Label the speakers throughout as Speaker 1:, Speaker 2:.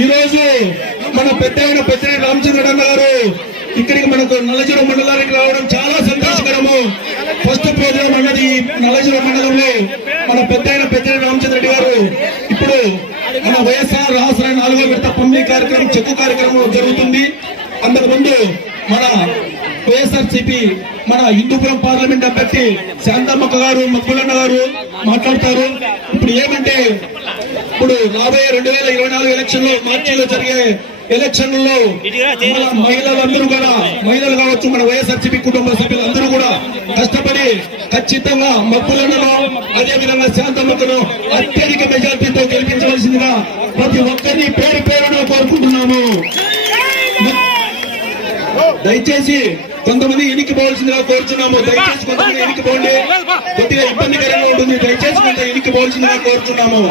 Speaker 1: ఈ రోజు మన పెద్ద అయిన పెద్ద రామచంద్రన్న గారు ఇక్కడికి మనకు నల్లజీర మండలానికి రావడం చాలా సంతోషకరము. ఫస్ట్ ప్రోగ్రామ్ అన్నది ఈ నల్లజీర మండలంలో మన పెద్ద అయిన పెద్ద రామచంద్ర రెడ్డి గారు. ఇప్పుడు మన వైఎస్ఆర్ రాసరాయ నాలుగో విడత పంపిణీ కార్యక్రమం చెక్కు కార్యక్రమం జరుగుతుంది. అంతకు ముందు మన వైఎస్ఆర్సీపీ మన హిందూపురం పార్లమెంట్ అభ్యర్థి శాంతమ్మక్క గారు మక్కులన్న గారు మాట్లాడతారు. ఇప్పుడు ఏమంటే ఇప్పుడు రాబోయే రెండు వేల ఇరవై నాలుగు ఎలక్షన్లో మార్చిలో జరిగే ఎలక్షన్లలో మన మహిళలందరూ కూడా మహిళలు కావచ్చు మన వైఎస్ఆర్సీపీ కుటుంబ సభ్యులందరూ కూడా కష్టపడి ఖచ్చితంగా మక్కులను అదే విధంగా శాంతమ్మక్కను అత్యధిక మెజార్టీతో గెలిపించవలసిందిగా ప్రతి ఒక్కరిని పేరు పేరున కోరుకుంటున్నాము. దయచేసి కొంతమంది ఎనికి పోవాల్సిందిగా కోరుచున్నాము. దయచేసి కొంతమంది ఎనికి పోండి కొద్దిగా ఇబ్బందికరంగా ఉంటుంది. దయచేసి కొంత ఎనికి పోవాల్సిందిగా కోరుచున్నాము.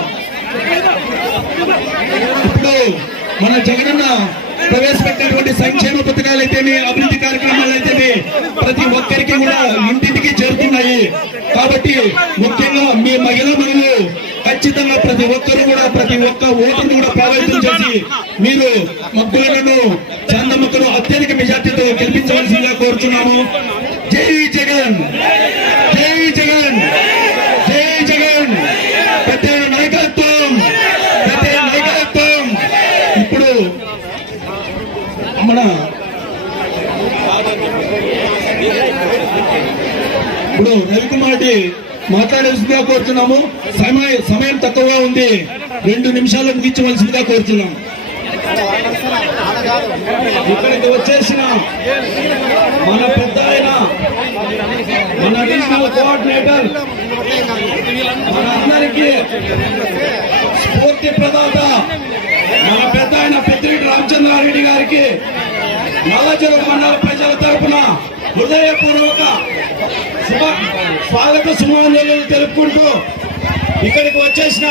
Speaker 1: మన జగనన్న ప్రవేశపెట్టినటువంటి సంక్షేమ పథకాలు అయితేమి అభివృద్ధి కార్యక్రమాలు అయితేనే ప్రతి ఒక్కరికి కూడా ఇంటింటికి చేరుతున్నాయి. కాబట్టి ముఖ్యంగా మీ మహిళా మనులు ఖచ్చితంగా ప్రతి ఒక్కరు కూడా ప్రతి ఒక్క ఓటును కూడా ప్రభావితం చేసి మీరు మగ్గులను చందమ్మక్కను అత్యధిక మెజార్టీతో గెలిపించవలసిందిగా కోరుచున్నాము. జై జగన్ జై జగన్ పెద్ద నాయకత్వం పెద్ద నాయకత్వం ఇప్పుడు మన ఇప్పుడు రవికుమార్ రెడ్డి మాట్లాడవలసిందిగా కోరుతున్నాము. సమయం సమయం తక్కువగా ఉంది. రెండు నిమిషాలు ముగించవలసిందిగా కోరుతున్నాం. ఇక్కడికి వచ్చేసిన మన పెద్ద ఆయన మన రీజనల్ కోఆర్డినేటర్ మన అందరికీ స్ఫూర్తి ప్రదాత మన పెద్ద ఆయన పెద్దిరెడ్డి రామచంద్రారెడ్డి గారికి నల్లచెరువు మండల ప్రజల తరఫున హృదయపూర్వక శుభ స్వాగత సుమాంజలు తెలుపుకుంటూ ఇక్కడికి వచ్చేసిన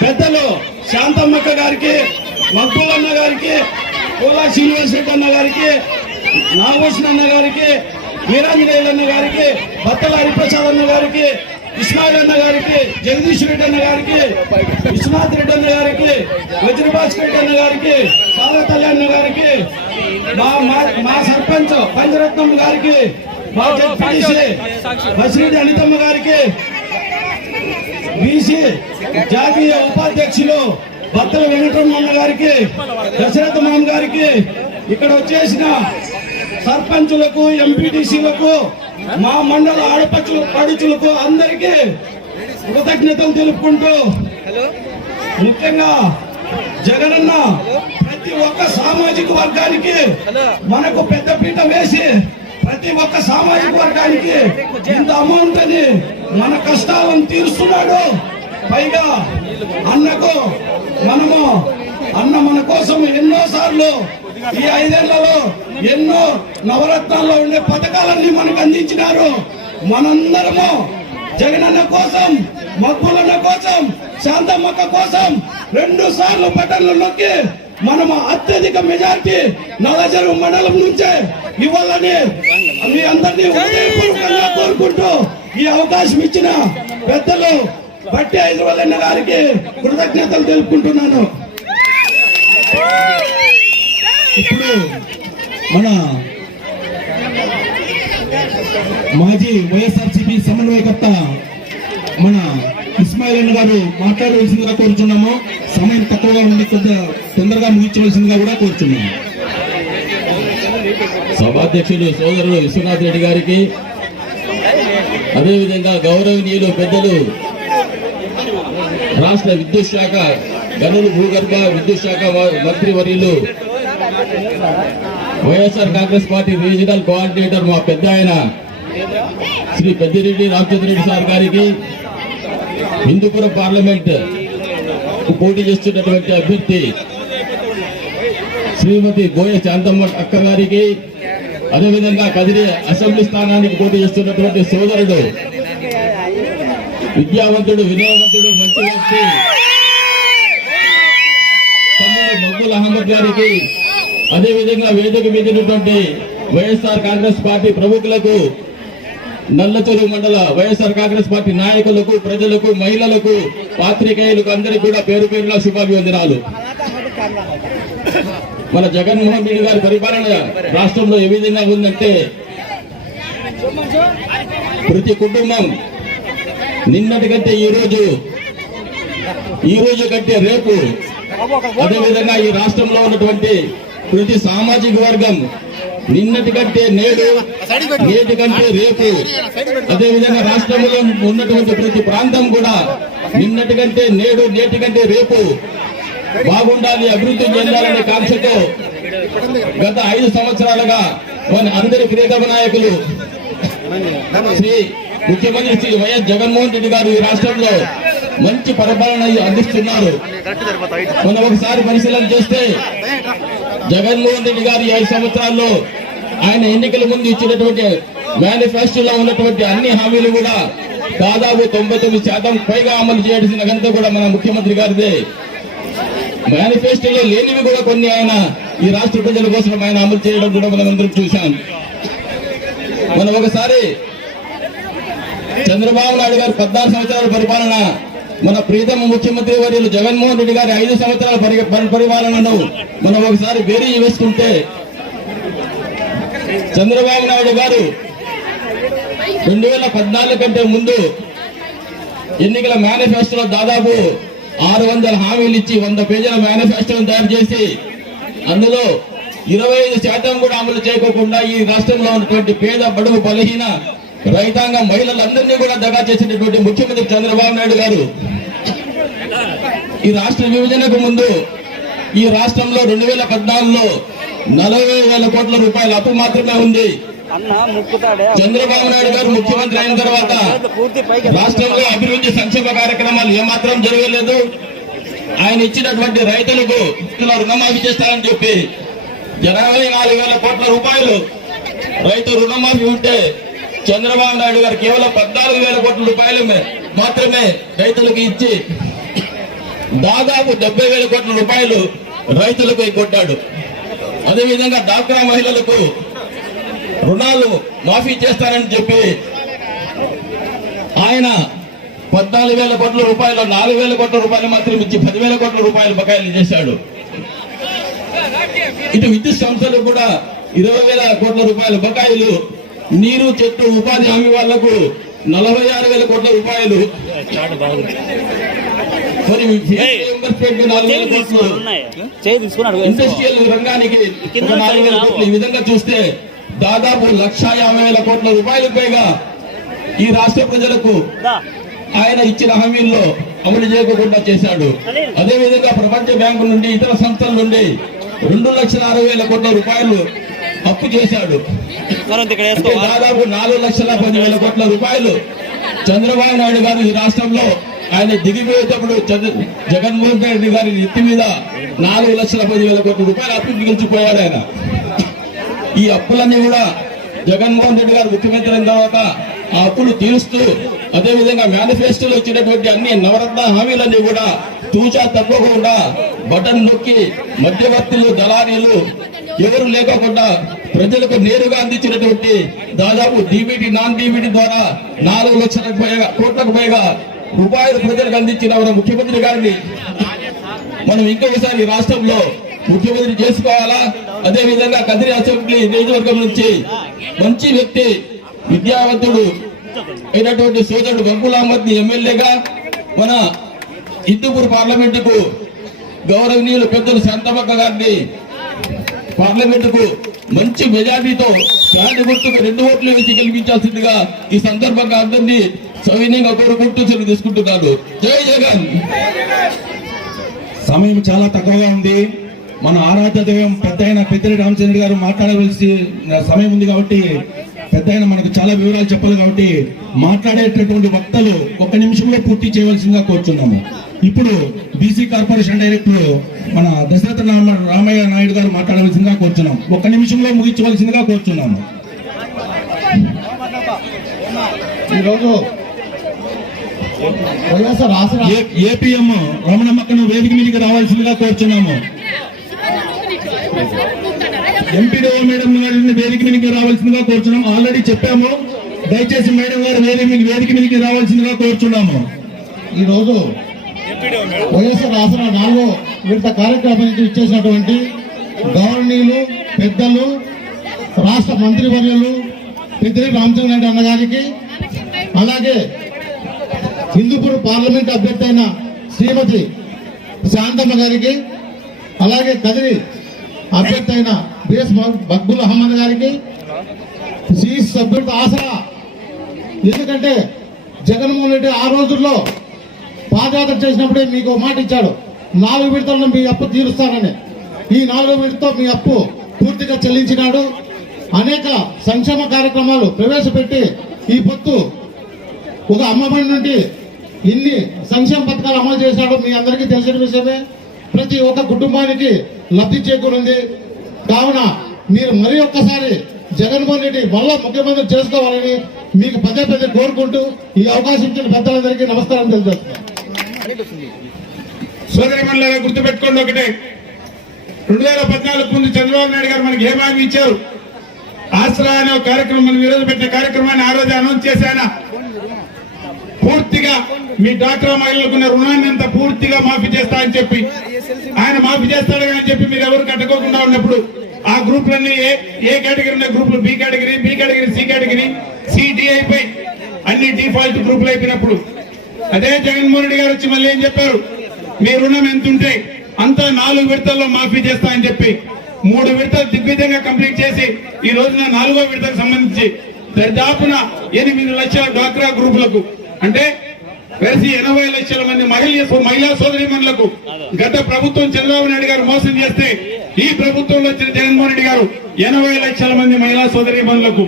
Speaker 1: పెద్దలు శాంతమ్మక్క గారికి మగ్గులన్న గారికి కోలా శ్రీనివాస్ రెడ్డి అన్న గారికి నాగభూషణ్ అన్న గారికి వీరాంజనేయులు అన్న గారికి బత్తల హరిప్రసాద్ అన్న గారికి ఇస్మాయిల్ అన్న గారికి జగదీష్ రెడ్డి అన్న గారికి విశ్వనాథ్ రెడ్డి అన్న గారికి వజ్రభాస్కర్ రెడ్డి అన్న గారికి సాగతల్లి అన్న గారికి మా మా- మా సర్పంచ్ పంచరత్నం గారికి మా జడ్పీటీసీ బసిరెడ్డి అనితమ్మ గారికి బీసీ జాతీయ ఉపాధ్యక్షులు బత్తల వెంకటరమణ గారికి దశరథ మామ గారికి ఇక్కడ వచ్చేసిన సర్పంచులకు ఎంపీటీసీలకు మా మండల ఆడపడుచులు పడుచులకు అందరికీ కృతజ్ఞతలు తెలుపుకుంటూ ముఖ్యంగా జగనన్న ప్రతి ఒక్క సామాజిక వర్గానికి మనకు పెద్దపీట వేసి ప్రతి ఒక్క సామాజిక వర్గానికి ఇంత అమౌంట్ అని మన కష్టాలను తీరుస్తున్నాడు. పైగా అన్నకు మనము అన్న మన కోసం ఎన్నో సార్లు ఈ ఐదేళ్ళలో ఎన్నో నవరత్నాల్లో ఉండే పథకాలన్నీ మనకు అందించినారు. మనందరము జగనన్న కోసం మగ్గులన్న కోసం శాంతమ్మక్క కోసం రెండు సార్లు బటన్లు నొక్కి మనము అత్యధిక మెజార్టీ నల్లజరువు మండలం నుంచే ఇవ్వాలని మీ అందరినీ హృదయపూర్వకంగా కోరుకుంటూ ఈ అవకాశం ఇచ్చిన పెద్దలు బట్టి ఐదు వల్లన్న గారికి కృతజ్ఞతలు తెలుపుకుంటున్నాను. ఇప్పుడు మన మాజీ వైఎస్ఆర్సీపీ సమన్వయకర్త మన ఇస్మాయిల్ గారు మాట్లాడవలసిందిగా కోరుచున్నాము. సమయం తక్కువగా ఉండి కొద్దిగా తొందరగా ముగించవలసిందిగా కూడా కోరుచున్నాము.
Speaker 2: సభాధ్యక్షులు సోదరుడు విశ్వనాథ్ రెడ్డి గారికి అదేవిధంగా గౌరవనీయులు పెద్దలు రాష్ట్ర విద్యుత్ శాఖ గనులు భూగర్భ విద్యుత్ శాఖ మంత్రి వర్యులు YSR Congress party regional coordinator మా పెద్ద ఆయన శ్రీ పెద్దిరెడ్డి రామచంద్రరెడ్డి సార్ గారికి హిందూపురం పార్లమెంట్ పోటీ చేస్తున్నటువంటి అభ్యర్థి శ్రీమతి బోయ శాంతమ్మ అక్క గారికి అదేవిధంగా కదిరి అసెంబ్లీ స్థానానికి పోటీ చేస్తున్నటువంటి సోదరుడు విద్యావంతుడు వినయవంతుడు మంచి వ్యక్తి తమ్ముడు మగ్గుల అహ్మద్ గారికి అదే విధంగా వేదిక మీదినటువంటి వైఎస్ఆర్ కాంగ్రెస్ పార్టీ ప్రముఖులకు నల్లతూరు మండల వైఎస్ఆర్ కాంగ్రెస్ పార్టీ నాయకులకు ప్రజలకు మహిళలకు పాత్రికేయులకు అందరికీ కూడా పేరు పేరున శుభాభివందనాలు. మన జగన్మోహన్ రెడ్డి గారి పరిపాలన రాష్ట్రంలో ఏ విధంగా ఉందంటే ప్రతి కుటుంబం నిన్నటి కంటే ఈ రోజు ఈ రోజు కంటే రేపు అదేవిధంగా ఈ రాష్ట్రంలో ఉన్నటువంటి ప్రతి సామాజిక వర్గం నిన్నటి కంటే నేడు నేటి కంటే రేపు అదేవిధంగా రాష్ట్రంలో ఉన్నటువంటి ప్రతి ప్రాంతం కూడా నిన్నటి కంటే నేడు నేటి కంటే రేపు బాగుండాలి అభివృద్ధి చెందాలనే కాంక్షతో గత ఐదు సంవత్సరాలుగా మన అందరి ప్రియతమ నాయకులు శ్రీ ముఖ్యమంత్రి శ్రీ వైఎస్ జగన్మోహన్ రెడ్డి గారు ఈ రాష్ట్రంలో మంచి పరిపాలన అందిస్తున్నారు. మనం ఒకసారి పరిశీలన చేస్తే జగన్మోహన్ రెడ్డి గారు ఈ ఐదు సంవత్సరాల్లో ఆయన ఎన్నికల ముందు ఇచ్చినటువంటి మేనిఫెస్టోలో ఉన్నటువంటి అన్ని హామీలు కూడా దాదాపు తొంభై తొమ్మిది శాతం పైగా అమలు చేయాల్సిన ఘనత కూడా మన ముఖ్యమంత్రి గారిదే. మేనిఫెస్టోలో లేనివి కూడా కొన్ని ఆయన ఈ రాష్ట్ర ప్రజల కోసం ఆయన అమలు చేయడం కూడా మనం చూశాం. మనం ఒకసారి చంద్రబాబు నాయుడు గారి పద్నాలుగు సంవత్సరాల పరిపాలన మన ప్రీతమ ముఖ్యమంత్రి వర్యులు జగన్మోహన్ రెడ్డి గారి ఐదు సంవత్సరాల పరిపాలనను మనం ఒకసారి వేరీ వేసుకుంటే చంద్రబాబు నాయుడు గారు రెండు వేల పద్నాలుగు కంటే ముందు ఎన్నికల మేనిఫెస్టోలో దాదాపు ఆరు వందల హామీలు ఇచ్చి వంద పేజీల మేనిఫెస్టోను తయారు చేసి అందులో ఇరవై ఐదు శాతం కూడా అమలు చేయకోకుండా ఈ రాష్ట్రంలో ఉన్నటువంటి పేద బడుగు బలహీన రైతాంగ మహిళలందరినీ కూడా దగా చేసినటువంటి ముఖ్యమంత్రి చంద్రబాబు నాయుడు గారు. ఈ రాష్ట్ర విభజనకు ముందు ఈ రాష్ట్రంలో రెండు వేల పద్నాలుగులో నలభై వేల కోట్ల రూపాయల అప్పు మాత్రమే ఉంది. చంద్రబాబు నాయుడు గారు ముఖ్యమంత్రి అయిన తర్వాత రాష్ట్రంలో అభివృద్ధి సంక్షేమ కార్యక్రమాలు ఏమాత్రం జరగలేదు. ఆయన ఇచ్చినటువంటి రైతులకు రుణమాఫీ చేస్తారని చెప్పి ఇరవై నాలుగు వేల కోట్ల రూపాయలు రైతు రుణమాఫీ ఉంటే చంద్రబాబు నాయుడు గారు కేవలం పద్నాలుగు వేల కోట్ల రూపాయలు మాత్రమే రైతులకు ఇచ్చి దాదాపు డెబ్బై వేల కోట్ల రూపాయలు రైతులకు కొట్టాడు. అదేవిధంగా డాక్రా మహిళలకు రుణాలు మాఫీ చేస్తారని చెప్పి ఆయన పద్నాలుగు వేల కోట్ల రూపాయలు నాలుగు వేల కోట్ల రూపాయలు మాత్రం ఇచ్చి పదివేల కోట్ల రూపాయలు బకాయిలు చేశాడు. ఇటు విద్యుత్ సంస్థలు కూడా ఇరవై వేల కోట్ల రూపాయల బకాయిలు నీరు చెట్టు ఉపాధి హామీ వాళ్ళకు నలభై ఆరు వేల కోట్ల రూపాయలు మరి ఇండస్ట్రియల్ రంగానికి ఈ విధంగా చూస్తే దాదాపు లక్ష యాభై వేల కోట్ల రూపాయలకు పైగా ఈ రాష్ట్ర ప్రజలకు ఆయన ఇచ్చిన హామీల్లో అమలు చేయకుండా చేశాడు. అదే విధంగా ప్రపంచ బ్యాంకు నుండి ఇతర సంస్థల నుండి రెండు లక్షల అరవై వేల కోట్ల రూపాయలు అప్పు చేశాడు. దాదాపు నాలుగు లక్షల పది వేల కోట్ల రూపాయలు చంద్రబాబు నాయుడు గారు ఈ రాష్ట్రంలో ఆయన దిగిపోయేటప్పుడు జగన్మోహన్ రెడ్డి గారి ఎత్తి మీద నాలుగు లక్షల పది వేల కోట్ల రూపాయలు అప్పు మిగిల్చిపోయాడు ఆయన. ఈ అప్పులన్నీ కూడా జగన్మోహన్ రెడ్డి గారు ముఖ్యమంత్రి అయిన తర్వాత ఆ అప్పులు తీరుస్తూ అదే విధంగా మేనిఫెస్టోలో ఇచ్చినటువంటి అన్ని నవరత్న హామీలన్నీ కూడా తూచా తప్పకుండా బటన్ నొక్కి మధ్యవర్తులు దళారీలు ఎవరు లేకోకుండా ప్రజలకు నేరుగా అందించినటువంటి దాదాపు డీబీటీ నాన్ డీబీటీ ద్వారా నాలుగు లక్షలకు పైగా కోట్లకు పైగా రూపాయలు ప్రజలకు అందించిన మన ముఖ్యమంత్రి గారిని మనం ఇంకొకసారి రాష్ట్రంలో ముఖ్యమంత్రి చేసుకోవాలా? అదే విధంగా కదిరి అసెంబ్లీ నియోజకవర్గం నుంచి మంచి వ్యక్తి విద్యావంతుడు అయినటువంటి సోదరుడు బబ్బుల్ అహ్మద్ని ఎమ్మెల్యేగా మన హిందూపూర్ పార్లమెంటుకు గౌరవనీయులు పెద్దలు శాంతమక్క గారిని పార్లమెంటుకు మంచి మెజార్టీతో ఫ్యాన్ గుర్తుకు రెండు ఓట్లు వేసి గెలిపించాల్సిందిగా ఈ సందర్భంగా అందరినీ సవినీయంగా కోరుకుంటూ సెలవు తీసుకుంటున్నాను జై జగన్.
Speaker 3: సమయం చాలా తక్కువగా ఉంది. మన ఆరాధ్య దైవం పెద్ద అయిన పెద్దిరెడ్డి రామచంద్ర గారు మాట్లాడవలసి సమయం ఉంది కాబట్టి పెద్ద ఆయన మనకు చాలా వివరాలు చెప్పాలి కాబట్టి మాట్లాడేటటువంటి వక్తలు ఒక నిమిషంలో పూర్తి చేయవలసిందిగా కోరుచున్నాము. ఇప్పుడు బీసీ కార్పొరేషన్ డైరెక్టర్ మన దశరథ రామ రామయ్య నాయుడు గారు మాట్లాడవలసిందిగా కోరుచున్నాం. ఒక నిమిషంలో ముగించవలసిందిగా కోరుచున్నాము. ఈరోజు ఏపీఎం రమణమ్మక్కను వేదిక మీదకి రావాల్సిందిగా కోరుచున్నాము. ఎంపీడీఓ మేడం గారిని వేదిక మీదకి రావాల్సిందిగా కోరుచున్నాము. ఆల్రెడీ చెప్పాము. దయచేసి మేడం గారు వేదిక మీద వేదిక మీదకి రావాల్సిందిగా కోరుచున్నాము.
Speaker 4: ఈ రోజు వైఎస్ఆర్ ఆసరా నాలుగో విడత కార్యక్రమానికి ఇచ్చేసినటువంటి గవర్నీయులు పెద్దలు రాష్ట్ర మంత్రివర్యులు పెద్దిరెడ్డి రామచంద్ర రెడ్డి అన్నగారికి అలాగే హిందూపూర్ పార్లమెంట్ అభ్యర్థి అయిన శ్రీమతి శాంతమ్మ గారికి అలాగే కదిరి అభ్యర్థి అయిన బిఎస్ బక్బుల్ అహ్మద్ గారికి సి సభ్యుడు ఆసరా. ఎందుకంటే జగన్మోహన్ రెడ్డి ఆ రోజుల్లో పాదయాత్ర చేసినప్పుడే మీకు మాట ఇచ్చాడు నాలుగు విడతలను మీ అప్పు తీరుస్తానని. ఈ నాలుగు విడతతో మీ అప్పు పూర్తిగా చెల్లించినాడు. అనేక సంక్షేమ కార్యక్రమాలు ప్రవేశపెట్టి ఈ పొత్తు ఒక అమ్మబడి నుండి ఇన్ని సంక్షేమ పథకాలు అమలు చేశాడో మీ అందరికీ తెలిసిన విషయమే. ప్రతి ఒక్క కుటుంబానికి లబ్ధి చేకూరింది. కావున మీరు మరి ఒక్కసారి జగన్మోహన్ రెడ్డి మళ్ళా ముఖ్యమంత్రి చేసుకోవాలని మీకు పదే పదే కోరుకుంటూ ఈ అవకాశం ఇచ్చిన పెద్దలందరికీ నమస్కారం తెలియజేస్తున్నాను
Speaker 3: సోదరి గుర్తుపెట్టుకోండి ఒకటే. రెండు వేల పద్నాలుగు ముందు చంద్రబాబు నాయుడు గారు మనకి ఏ హామీ ఇచ్చారు? ఆసరా అనే ఒక కార్యక్రమం మనం ఈరోజు పెట్టిన కార్యక్రమాన్ని ఆ రోజు అనౌన్స్ చేశానా? పూర్తిగా మీ డాక్రా మహిళలకున్న రుణాన్ని అంతా పూర్తిగా మాఫీ చేస్తా అని చెప్పి ఆయన మాఫీ చేస్తాడు అని చెప్పి మీరు ఎవరు కట్టుకోకుండా ఉన్నప్పుడు ఆ గ్రూపులన్నీ ఏ ఏ కేటగిరీ ఉన్న గ్రూపులు? B category B category C category సిడిఐపై అన్ని డిఫాల్ట్ గ్రూపులు అయిపోయినప్పుడు. అదే జగన్మోహన్ రెడ్డి గారు వచ్చి మళ్ళీ ఏం చెప్పారు? మీ రుణం ఎంత ఉంటే అంతా నాలుగు విడతల్లో మాఫీ చేస్తా అని చెప్పి మూడు విడతలు దిగ్విజయంగా కంప్లీట్ చేసి ఈ రోజున నాలుగో విడతకు సంబంధించి దర్దాపున ఎనిమిది లక్షల డ్వాక్రా గ్రూపులకు అంటే కలిసి ఎనభై లక్షల మంది మహిళ మహిళా సోదరిమణులకు గత ప్రభుత్వం చంద్రబాబు నాయుడు గారు మోసం చేస్తే ఈ ప్రభుత్వంలో వచ్చిన జగన్మోహన్ రెడ్డి గారు ఎనభై లక్షల మంది మహిళా సోదరిమణులకు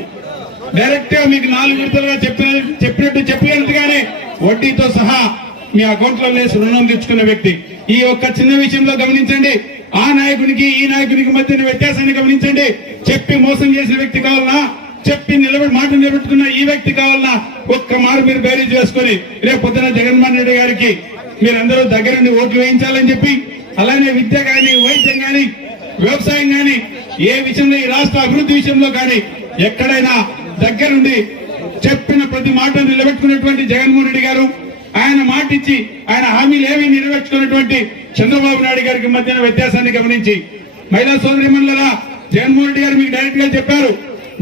Speaker 3: డైరెక్ట్గా మీకు నాలుగు విడతలుగా చెప్పిన చెప్పినట్టు చెప్పినట్టుగానే వడ్డీతో సహా మీ అకౌంట్లో లేసి రుణం తెచ్చుకున్న వ్యక్తి. ఈ ఒక్క చిన్న విషయంలో గమనించండి. ఆ నాయకునికి ఈ నాయకునికి మధ్యన వ్యత్యాసాన్ని గమనించండి. చెప్పి మోసం చేసిన వ్యక్తి కావాలన్నా చెప్పి నిలబడి మాట నిలబెట్టుకున్న ఈ వ్యక్తి కావాలనా ఒక్క మారు మీరు బేరీజ్ చేసుకుని రేపు పొద్దున జగన్మోహన్ రెడ్డి గారికి మీరందరూ దగ్గరుండి ఓట్లు వేయించాలని చెప్పి అలానే విద్య కానీ వైద్యం కానీ వ్యవసాయం కానీ ఏ విషయంలో ఈ రాష్ట్ర అభివృద్ధి విషయంలో కానీ ఎక్కడైనా దగ్గరుండి చెప్పిన ప్రతి మాట నిలబెట్టుకున్నటువంటి జగన్మోహన్ రెడ్డి గారు ఆయన మాట ఇచ్చి ఆయన హామీలు ఏమి నెరవేర్చుకున్నటువంటి చంద్రబాబు నాయుడు గారికి మధ్యన వ్యత్యాసాన్ని గమనించి మహిళా సోదరి జగన్మోహన్ రెడ్డి గారు మీకు డైరెక్ట్గా చెప్పారు.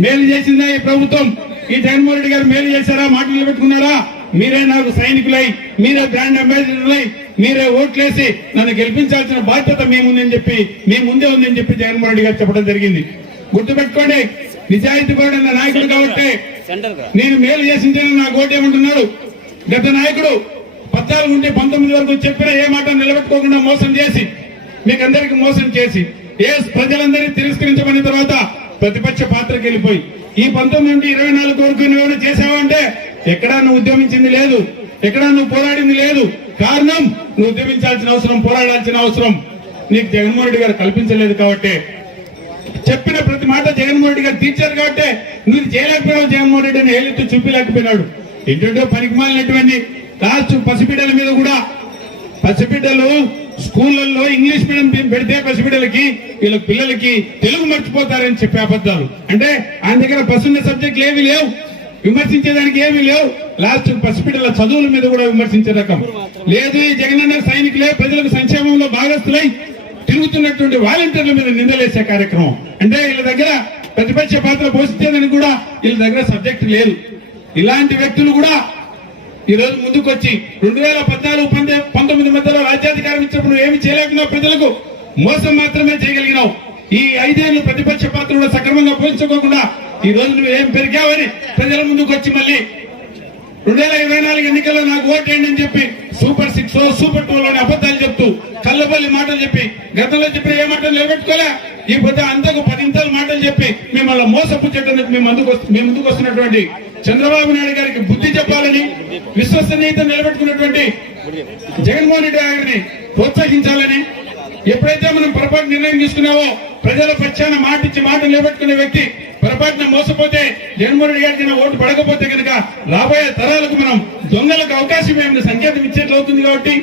Speaker 3: మేలు చేసిందా ఈ ప్రభుత్వం? ఈ జగన్మోహన్ రెడ్డి గారు మేలు చేశారా? మాట నిలబెట్టుకున్నారా? మీరే నాకు సైనికులై మీరే బ్రాండ్ అంబాసిడర్లై మీరే ఓట్లేసి నన్ను గెలిపించాల్సిన బాధ్యత మీ ముందని చెప్పి మీ ముందే ఉందని చెప్పి జగన్మోహన్ రెడ్డి గారు చెప్పడం జరిగింది. గుర్తుపెట్టుకోండి నిజాయితీ పడిన నాయకుడు కాబట్టి. నేను మేలు చేసిందని నా ఓటు ఏమంటున్నాడు? గత నాయకుడు పద్నాలుగు నుండి పంతొమ్మిది వరకు చెప్పిన ఏ మాట నిలబెట్టుకోకుండా మోసం చేసి మీకందరికి మోసం చేసి ఏ ప్రజలందరినీ తిరస్కరించబడిన తర్వాత ప్రతిపక్ష పాత్రకి వెళ్ళిపోయి ఈ పంతొమ్మిది నుండి ఇరవై నాలుగు వరకు నువ్వు చేసావంటే ఎక్కడా నువ్వు ఉద్యమించింది లేదు ఎక్కడా నువ్వు పోరాడింది లేదు. కారణం నువ్వు ఉద్యమించాల్సిన అవసరం పోరాడాల్సిన అవసరం నీకు జగన్మోహన్ రెడ్డి గారు కల్పించలేదు కాబట్టి. చెప్పిన ప్రతి మాట జగన్మోహన్ రెడ్డి గారు తీర్చారు కాబట్టి నువ్వు ఇది చేయలేకపోయావు జగన్మోహన్ రెడ్డి అని ఏలెత్తు చూపించలేకపోయినాడు ఏంటంటే పనికి మాలినటువంటి లాస్ట్ పసిబిడ్డల మీద కూడా పసిబిడ్డలు స్కూళ్ళల్లో ఇంగ్లీష్ మీడియం పెడితే పసిబిడ్డలకి వీళ్ళ పిల్లలకి తెలుగు మర్చిపోతారని చెప్పే అబద్ధాలు. అంటే ఆయన దగ్గర పసున్న సబ్జెక్టులు ఏమీ లేవు. విమర్శించేదానికి ఏమీ లేవు. లాస్ట్ పసిబిడ్డల చదువుల మీద కూడా విమర్శించే రకం. లేదు ఈ జగనన్న సైనికులే ప్రజలకు సంక్షేమంలో భాగస్థులై తిరుగుతున్నటువంటి వాలంటీర్ల మీద నిందలేసే కార్యక్రమం. అంటే వీళ్ళ దగ్గర ప్రతిపక్ష పాత్ర పోషించేదని కూడా వీళ్ళ దగ్గర సబ్జెక్ట్ లేదు. ఇలాంటి వ్యక్తులు కూడా ఈ రోజు ముందుకు వచ్చి రెండు వేల పద్నాలుగు పంతొమ్మిది మధ్యలో రాజ్యాధికారం ఇచ్చినప్పుడు నువ్వు ఏమి చేయలేకున్నావు ప్రజలకు? మోసం మాత్రమే చేయగలిగినావు. ఈ ఐదేళ్ళు ప్రతిపక్ష పాత్రలో సక్రమంగా పోషించుకోకుండా ఈ రోజు నువ్వు ఏం పెరిగావని ప్రజల ముందుకు వచ్చి మళ్ళీ రెండు వేల ఇరవై నాలుగు ఎన్నికల్లో నాకు ఓటేయండి అని చెప్పి సూపర్ సిక్స్ సూపర్ టూ లోని అబద్ధాలు చెప్తూ కళ్ళబల్లి మాటలు చెప్పి గతంలో చెప్పిన ఏ మాటలు నిలబెట్టుకోలే? ఈ పొద్దు అంతకు పదింతలు మాటలు చెప్పి మిమ్మల్ని మోసపుచ్చేటందుకు మీ ముందుకు వస్తు- మీ ముందుకు వస్తున్నటువంటి చంద్రబాబు నాయుడు గారికి బుద్ధి చెప్పాలని విశ్వసనీయత నిలబెట్టుకున్నటువంటి జగన్మోహన్ రెడ్డి గారిని ప్రోత్సహించాలని ఎప్పుడైతే మనం పొరపాటు నిర్ణయం తీసుకున్నావో ప్రజల పక్షాన మాట ఇచ్చి మాట నిలబెట్టుకునే వ్యక్తి పొరపాటున మోసపోతే జగన్మోహన్ రెడ్డి గారికి ఓటు పడకపోతే కనుక రాబోయే తరాలకు మనం దొంగలకు అవకాశం ఏమైనా సంకేతం ఇచ్చేట్లు అవుతుంది కాబట్టి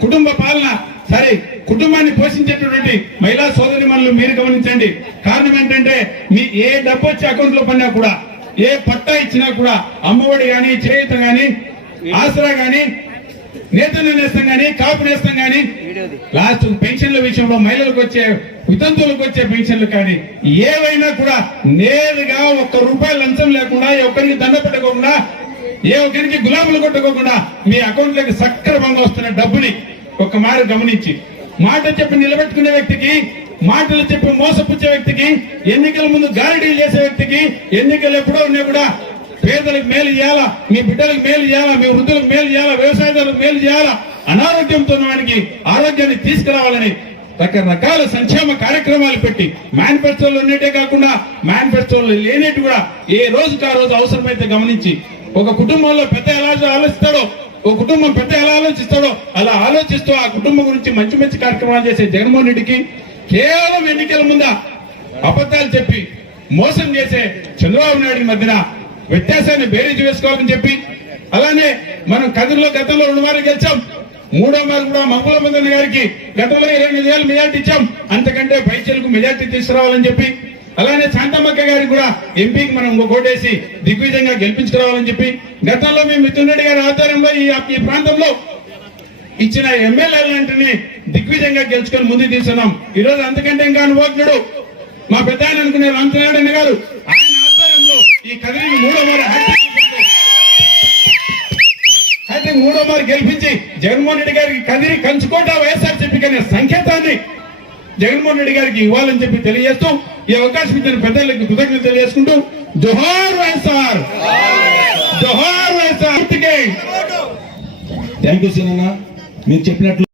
Speaker 3: కుటుంబ పాలన సరే కుటుంబాన్ని పోషించేటటువంటి మహిళా సోదరి మనలు మీరు గమనించండి. కారణం ఏంటంటే మీ ఏ డబ్బు వచ్చి అకౌంట్లో పడినా కూడా ఏ పట్టా ఇచ్చినా కూడా అమ్మఒడి గాని చేయుత గాని ఆసరా గాని నేతలు నేస్తాం గాని కాపు నేస్తాం గాని లాస్ట్ పెన్షన్ల విషయంలో మహిళలకు వచ్చే వితంతువులకు వచ్చే పెన్షన్లు కానీ ఏవైనా కూడా నేరుగా ఒక్క రూపాయి లంచం లేకుండా ఒకరికి ఒక్కరికి దండ పెట్టకోకుండా ఏ ఒక్కరికి గులాములు కొట్టుకోకుండా మీ అకౌంట్లోకి సక్రమంగా వస్తున్న డబ్బుని ఒక మారు గమనించి. మాట చెప్పి నిలబెట్టుకునే వ్యక్తికి మాటలు చెప్పి మోసపుచ్చే వ్యక్తికి ఎన్నికల ముందు గారడీలు చేసే వ్యక్తికి ఎన్నికలు ఎప్పుడో ఉన్నా కూడా పేదలకు మేలు చేయాలా? మీ బిడ్డలకు మేలు చేయాలా? మీ వృద్ధులకు మేలు చేయాలా? వ్యవసాయదారులకు మేలు చేయాలా? అనారోగ్యంతో ఉన్న వానికి ఆరోగ్యాన్ని తీసుకురావాలని రకరకాల సంక్షేమ కార్యక్రమాలు పెట్టి మేనిఫెస్టోలు ఉన్నట్టే కాకుండా మేనిఫెస్టోలు లేనేటి కూడా ఏ రోజుకి ఆ రోజు అవసరమైతే గమనించి ఒక కుటుంబంలో పెద్ద ఎలా ఆలోచిస్తాడో ఒక కుటుంబం పెద్ద ఎలా ఆలోచిస్తాడో అలా ఆలోచిస్తూ ఆ కుటుంబం గురించి మంచి మంచి కార్యక్రమాలు చేసే జగన్మోహన్ రెడ్డికి కేవలం ఎన్నికల ముందా అబద్ధాలు చెప్పి మోసం చేసే చంద్రబాబు నాయుడు మధ్యన వ్యత్యాసాన్ని బేరీజ్ వేసుకోవాలని చెప్పి అలానే మనం కదిరిలో గతంలో రెండు మార్లు గెలిచాం. మూడో మారు కూడా మంగుళ మందన్ గారికి గతంలో ఇరవై ఎనిమిది వేలు మెజార్టీ ఇచ్చాం. అంతకంటే పైచలకు మెజార్టీ తీసుకురావాలని చెప్పి అలానే శాంతమ్మక్క గారికి కూడా ఎంపీకి మనం ఓటేసి దిగ్విజయంగా గెలిపించుకురావాలని చెప్పి గతంలో మేము మిథున్ రెడ్డి గారి ఆధ్వర్యంలో ఈ ఈ ప్రాంతంలో ఇచ్చిన ఎమ్మెల్యేలంటిని దిగ్విజయంగా గెలుచుకొని ముందుకు తీసుకున్నాం ఈ రోజు అంతకంటే ఇంకా అనుభవజ్ఞుడు మా పెద్ద ఆయన అనుకునే రామచంద్రారెడ్డి గారు. ఆయన ఆధ్వర్యంలో ఈ కదిరిని మూడో మారు హ్యాట్రిక్ మూడో మారు గెలిపించి జగన్మోహన్ రెడ్డి గారికి కదిరి కంచుకోట వైఎస్ఆర్ చెప్పి అనే సంకేతాన్ని జగన్మోహన్ రెడ్డి గారికి ఇవ్వాలని చెప్పి తెలియజేస్తూ ఈ అవకాశం ఇచ్చిన పెద్దలకు కృతజ్ఞత తెలియజేసుకుంటూ జోహార్ వైఎస్ఆర్. జోహార్ Y S R.
Speaker 2: Thank you Seenanna మీరు చెప్పినట్లు